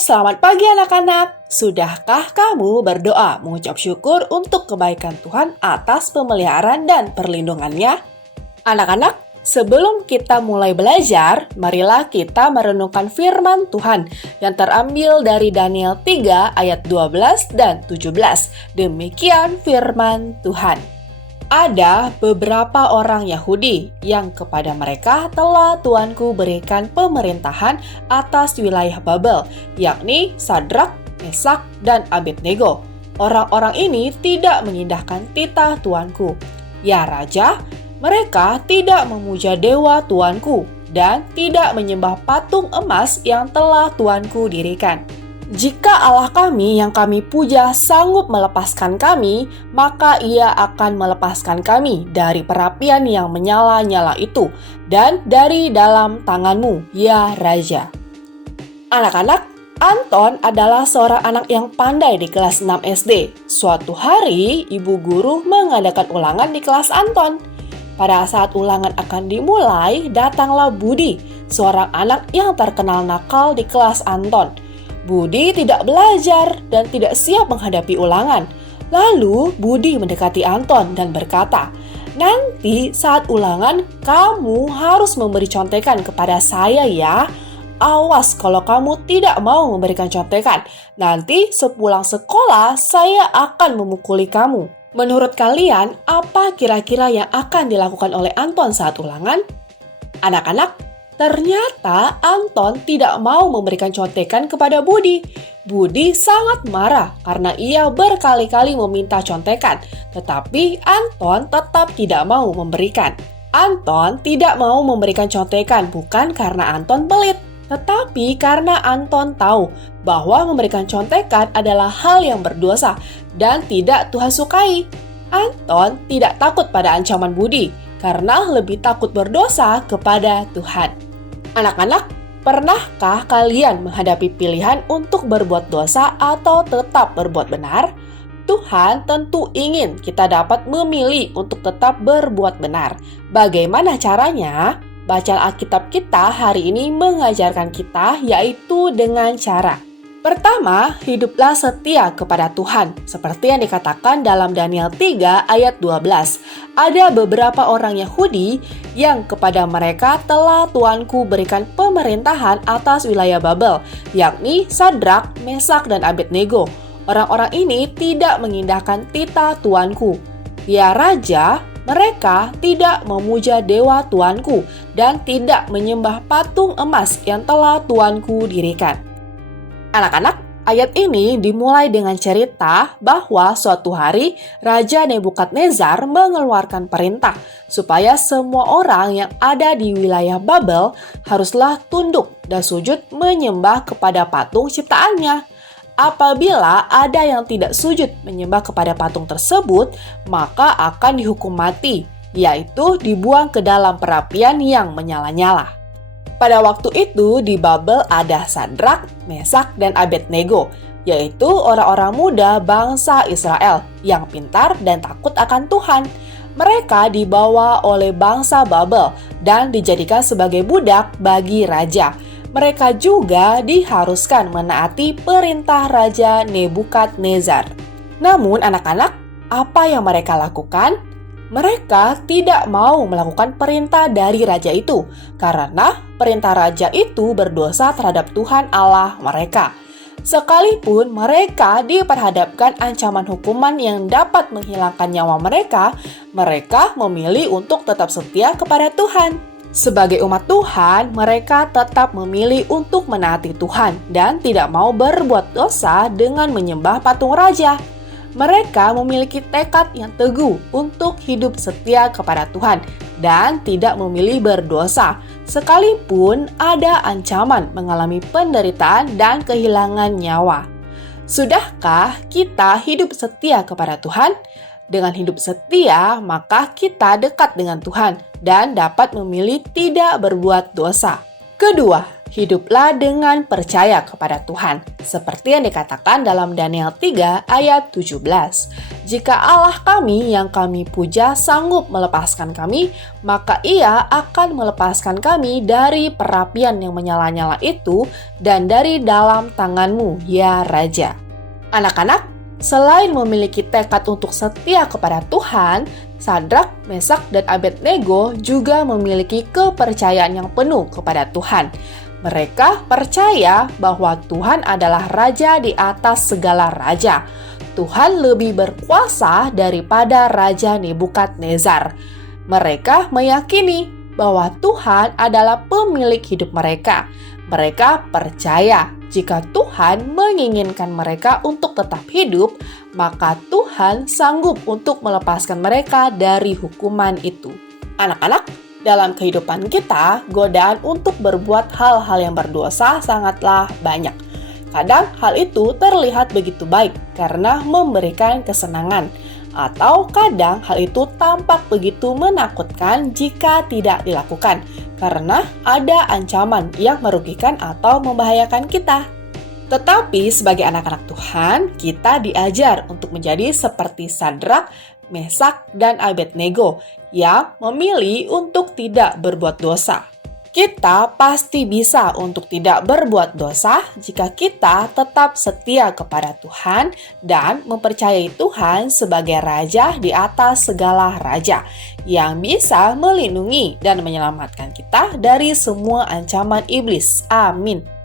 selamat pagi anak-anak. Sudahkah kamu berdoa mengucap syukur untuk kebaikan Tuhan atas pemeliharaan dan perlindungannya? Anak-anak, sebelum kita mulai belajar, marilah kita merenungkan firman Tuhan yang terambil dari Daniel 3 ayat 12 dan 17. Demikian firman Tuhan. Ada beberapa orang Yahudi yang kepada mereka telah Tuanku berikan pemerintahan atas wilayah Babel, yakni Sadrak, Mesak, dan Abednego. Orang-orang ini tidak mengindahkan titah Tuanku. Ya Raja, mereka tidak memuja dewa Tuanku dan tidak menyembah patung emas yang telah Tuanku dirikan. Jika Allah kami yang kami puja sanggup melepaskan kami, maka Ia akan melepaskan kami dari perapian yang menyala-nyala itu dan dari dalam tangan-Mu, ya Raja. Anak-anak, Anton adalah seorang anak yang pandai di kelas 6 SD. Suatu hari, ibu guru mengadakan ulangan di kelas Anton. Pada saat ulangan akan dimulai, datanglah Budi, seorang anak yang terkenal nakal di kelas Anton. Budi tidak belajar dan tidak siap menghadapi ulangan. Lalu Budi mendekati Anton dan berkata, "Nanti saat ulangan kamu harus memberi contekan kepada saya ya. Awas kalau kamu tidak mau memberikan contekan. Nanti sepulang sekolah saya akan memukuli kamu." Menurut kalian, apa kira-kira yang akan dilakukan oleh Anton saat ulangan? Anak-anak, ternyata Anton tidak mau memberikan contekan kepada Budi. Budi sangat marah karena ia berkali-kali meminta contekan, tetapi Anton tetap tidak mau memberikan. Anton tidak mau memberikan contekan bukan karena Anton pelit, tetapi karena Anton tahu bahwa memberikan contekan adalah hal yang berdosa dan tidak Tuhan sukai. Anton tidak takut pada ancaman Budi karena lebih takut berdosa kepada Tuhan. Anak-anak, pernahkah kalian menghadapi pilihan untuk berbuat dosa atau tetap berbuat benar? Tuhan tentu ingin kita dapat memilih untuk tetap berbuat benar. Bagaimana caranya? Bacaan Alkitab kita hari ini mengajarkan kita yaitu dengan cara. Pertama, hiduplah setia kepada Tuhan, seperti yang dikatakan dalam Daniel 3 ayat 12. Ada beberapa orang Yahudi yang kepada mereka telah Tuanku berikan pemerintahan atas wilayah Babel, yakni Sadrak, Mesak, dan Abednego. Orang-orang ini tidak mengindahkan titah Tuanku. Ya Raja, mereka tidak memuja dewa Tuanku dan tidak menyembah patung emas yang telah Tuanku dirikan. Anak-anak, ayat ini dimulai dengan cerita bahwa suatu hari Raja Nebukadnezar mengeluarkan perintah supaya semua orang yang ada di wilayah Babel haruslah tunduk dan sujud menyembah kepada patung ciptaannya. Apabila ada yang tidak sujud menyembah kepada patung tersebut, maka akan dihukum mati, yaitu dibuang ke dalam perapian yang menyala-nyala. Pada waktu itu di Babel ada Sadrak, Mesak, dan Abednego, yaitu orang-orang muda bangsa Israel yang pintar dan takut akan Tuhan. Mereka dibawa oleh bangsa Babel dan dijadikan sebagai budak bagi raja. Mereka juga diharuskan menaati perintah Raja Nebukadnezar. Namun anak-anak, apa yang mereka lakukan? Mereka tidak mau melakukan perintah dari raja itu karena perintah raja itu berdosa terhadap Tuhan Allah mereka. Sekalipun mereka diperhadapkan ancaman hukuman yang dapat menghilangkan nyawa mereka, mereka memilih untuk tetap setia kepada Tuhan. Sebagai umat Tuhan, mereka tetap memilih untuk menaati Tuhan dan tidak mau berbuat dosa dengan menyembah patung raja. Mereka memiliki tekad yang teguh untuk hidup setia kepada Tuhan dan tidak memilih berdosa, sekalipun ada ancaman mengalami penderitaan dan kehilangan nyawa. Sudahkah kita hidup setia kepada Tuhan? Dengan hidup setia, maka kita dekat dengan Tuhan dan dapat memilih tidak berbuat dosa. Kedua, Hiduplah dengan percaya kepada Tuhan, seperti yang dikatakan dalam Daniel 3 ayat 17. Jika Allah kami yang kami puja sanggup melepaskan kami, maka Ia akan melepaskan kami dari perapian yang menyala-nyala itu dan dari dalam tanganmu, ya Raja. Anak-anak, selain memiliki tekad untuk setia kepada Tuhan, Sadrak, Mesak, dan Abednego juga memiliki kepercayaan yang penuh kepada Tuhan. Mereka percaya bahwa Tuhan adalah Raja di atas segala raja. Tuhan lebih berkuasa daripada Raja Nebukadnezar. Mereka meyakini bahwa Tuhan adalah pemilik hidup mereka. Mereka percaya jika Tuhan menginginkan mereka untuk tetap hidup, maka Tuhan sanggup untuk melepaskan mereka dari hukuman itu. Anak-anak, dalam kehidupan kita, godaan untuk berbuat hal-hal yang berdosa sangatlah banyak. Kadang hal itu terlihat begitu baik karena memberikan kesenangan, atau kadang hal itu tampak begitu menakutkan jika tidak dilakukan karena ada ancaman yang merugikan atau membahayakan kita. Tetapi sebagai anak-anak Tuhan, kita diajar untuk menjadi seperti Sadrak, Mesak, dan Abednego yang memilih untuk tidak berbuat dosa. Kita pasti bisa untuk tidak berbuat dosa jika kita tetap setia kepada Tuhan dan mempercayai Tuhan sebagai Raja di atas segala raja yang bisa melindungi dan menyelamatkan kita dari semua ancaman iblis. Amin.